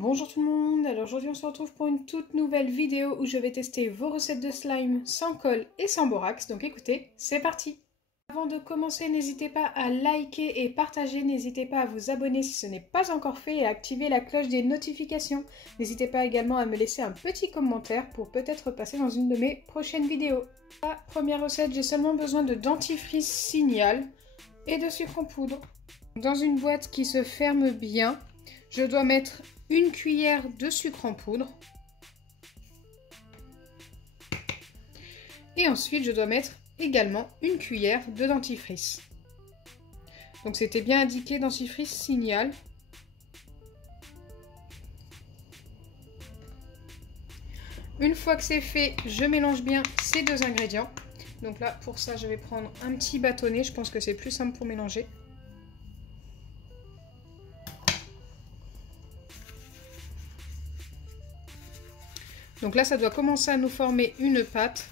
Bonjour tout le monde, alors aujourd'hui on se retrouve pour une toute nouvelle vidéo où je vais tester vos recettes de slime sans colle et sans borax, donc écoutez, c'est parti! Avant de commencer, n'hésitez pas à liker et partager, n'hésitez pas à vous abonner si ce n'est pas encore fait et à activer la cloche des notifications. N'hésitez pas également à me laisser un petit commentaire pour peut-être passer dans une de mes prochaines vidéos. Pour la première recette, j'ai seulement besoin de dentifrice Signal et de sucre en poudre. Dans une boîte qui se ferme bien, je dois mettre une cuillère de sucre en poudre. Et ensuite, je dois mettre également une cuillère de dentifrice. Donc c'était bien indiqué dentifrice Signal. Une fois que c'est fait, je mélange bien ces deux ingrédients. Donc là, pour ça, je vais prendre un petit bâtonnet. Je pense que c'est plus simple pour mélanger. Donc là, ça doit commencer à nous former une pâte.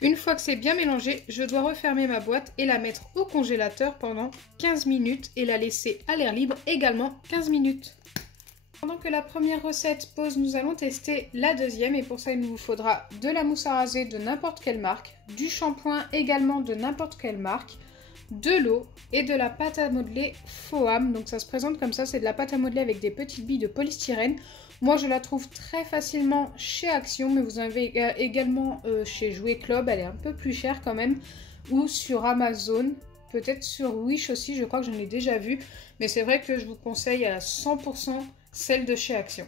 Une fois que c'est bien mélangé, je dois refermer ma boîte et la mettre au congélateur pendant 15 minutes et la laisser à l'air libre également 15 minutes. Pendant que la première recette pose, nous allons tester la deuxième et pour ça il nous faudra de la mousse à raser de n'importe quelle marque, du shampoing également de n'importe quelle marque, de l'eau et de la pâte à modeler Foam. Donc ça se présente comme ça, c'est de la pâte à modeler avec des petites billes de polystyrène. Moi je la trouve très facilement chez Action, mais vous en avez également chez Jouet Club, elle est un peu plus chère quand même, ou sur Amazon. Peut-être sur Wish aussi, je crois que j'en ai déjà vu, mais c'est vrai que je vous conseille à 100% celle de chez Action.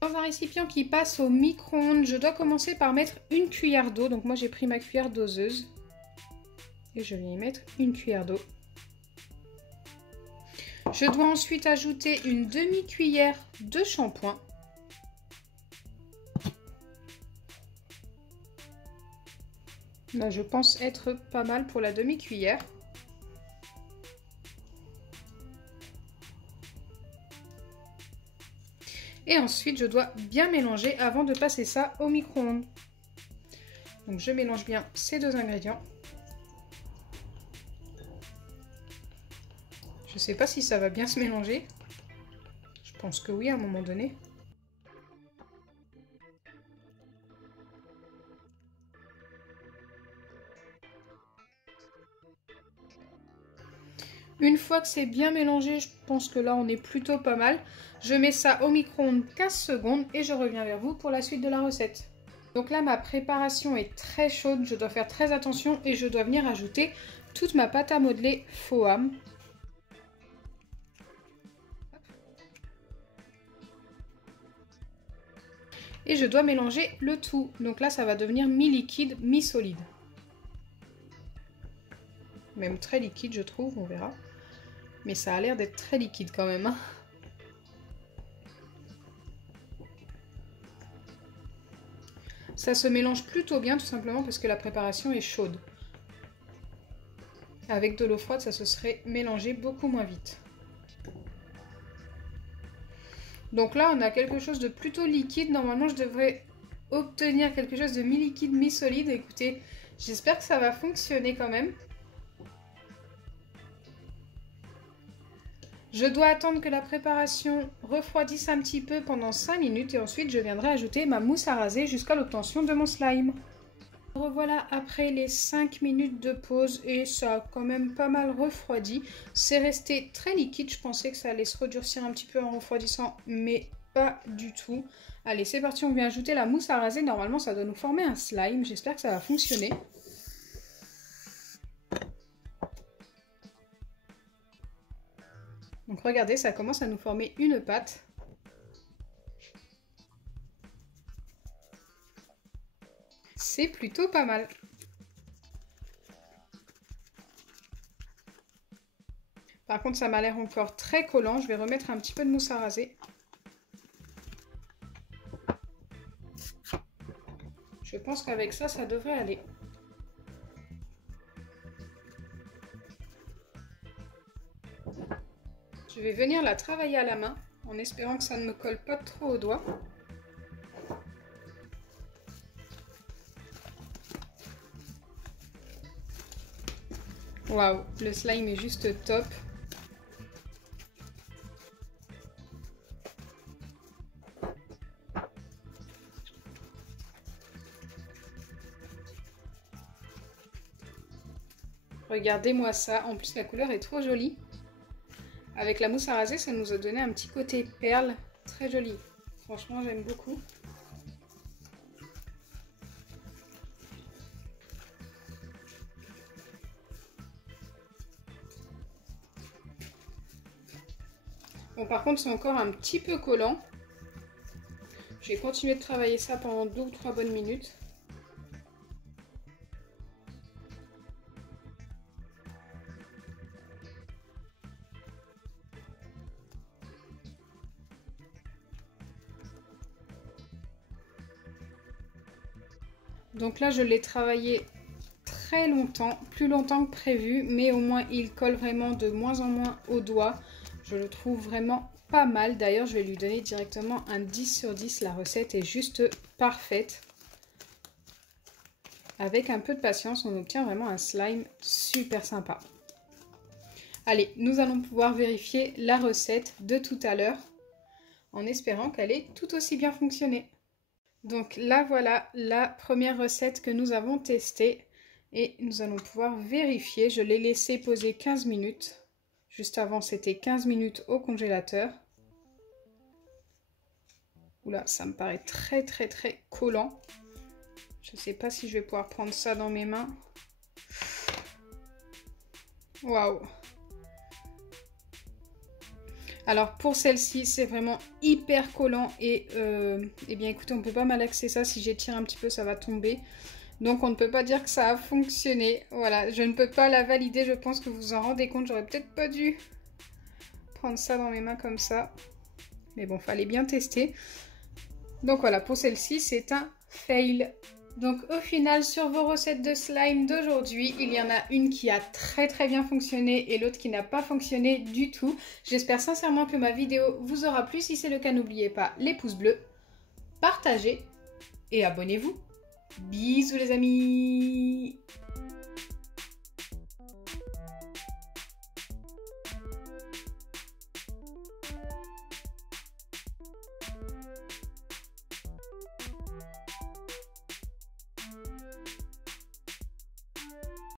Dans un récipient qui passe au micro-ondes, je dois commencer par mettre une cuillère d'eau. Donc moi j'ai pris ma cuillère doseuse et je vais y mettre une cuillère d'eau. Je dois ensuite ajouter une demi-cuillère de shampoing. Là je pense être pas mal pour la demi-cuillère. Et ensuite, je dois bien mélanger avant de passer ça au micro-ondes. Donc je mélange bien ces deux ingrédients. Je ne sais pas si ça va bien se mélanger. Je pense que oui à un moment donné. Une fois que c'est bien mélangé, je pense que là on est plutôt pas mal. Je mets ça au micro-ondes 15 secondes et je reviens vers vous pour la suite de la recette. Donc là ma préparation est très chaude, je dois faire très attention et je dois venir ajouter toute ma pâte à modeler Foam. Et je dois mélanger le tout. Donc là ça va devenir mi-liquide, mi-solide. Même très liquide je trouve, on verra. Mais ça a l'air d'être très liquide quand même. Hein. Ça se mélange plutôt bien tout simplement parce que la préparation est chaude. Avec de l'eau froide, ça se serait mélangé beaucoup moins vite. Donc là, on a quelque chose de plutôt liquide. Normalement, je devrais obtenir quelque chose de mi-liquide, mi-solide. Écoutez, j'espère que ça va fonctionner quand même. Je dois attendre que la préparation refroidisse un petit peu pendant 5 minutes et ensuite je viendrai ajouter ma mousse à raser jusqu'à l'obtention de mon slime. Revoilà après les 5 minutes de pause et ça a quand même pas mal refroidi. C'est resté très liquide, je pensais que ça allait se redurcir un petit peu en refroidissant, mais pas du tout. Allez, c'est parti, on vient ajouter la mousse à raser. Normalement, ça doit nous former un slime, j'espère que ça va fonctionner. Donc regardez, ça commence à nous former une pâte. C'est plutôt pas mal. Par contre, ça m'a l'air encore très collant. Je vais remettre un petit peu de mousse à raser. Je pense qu'avec ça, ça devrait aller. Je vais venir la travailler à la main en espérant que ça ne me colle pas trop aux doigts. Waouh, le slime est juste top. Regardez-moi ça, en plus la couleur est trop jolie. Avec la mousse à raser, ça nous a donné un petit côté perle, très joli. Franchement, j'aime beaucoup. Bon, par contre, c'est encore un petit peu collant. Je vais continuer de travailler ça pendant 2 ou 3 bonnes minutes. Donc là, je l'ai travaillé très longtemps, plus longtemps que prévu, mais au moins il colle vraiment de moins en moins au doigt. Je le trouve vraiment pas mal. D'ailleurs, je vais lui donner directement un 10 sur 10. La recette est juste parfaite. Avec un peu de patience, on obtient vraiment un slime super sympa. Allez, nous allons pouvoir vérifier la recette de tout à l'heure en espérant qu'elle ait tout aussi bien fonctionné. Donc là, voilà la première recette que nous avons testée et nous allons pouvoir vérifier. Je l'ai laissé poser 15 minutes. Juste avant, c'était 15 minutes au congélateur. Oula, ça me paraît très collant. Je ne sais pas si je vais pouvoir prendre ça dans mes mains. Waouh! Alors pour celle-ci, c'est vraiment hyper collant et eh bien écoutez, on ne peut pas malaxer ça. Si j'étire un petit peu, ça va tomber. Donc on ne peut pas dire que ça a fonctionné. Voilà, je ne peux pas la valider. Je pense que vous vous en rendez compte. J'aurais peut-être pas dû prendre ça dans mes mains comme ça. Mais bon, fallait bien tester. Donc voilà, pour celle-ci, c'est un fail. Donc au final, sur vos recettes de slime d'aujourd'hui, il y en a une qui a très bien fonctionné et l'autre qui n'a pas fonctionné du tout. J'espère sincèrement que ma vidéo vous aura plu. Si c'est le cas, n'oubliez pas les pouces bleus, partagez et abonnez-vous. Bisous les amis!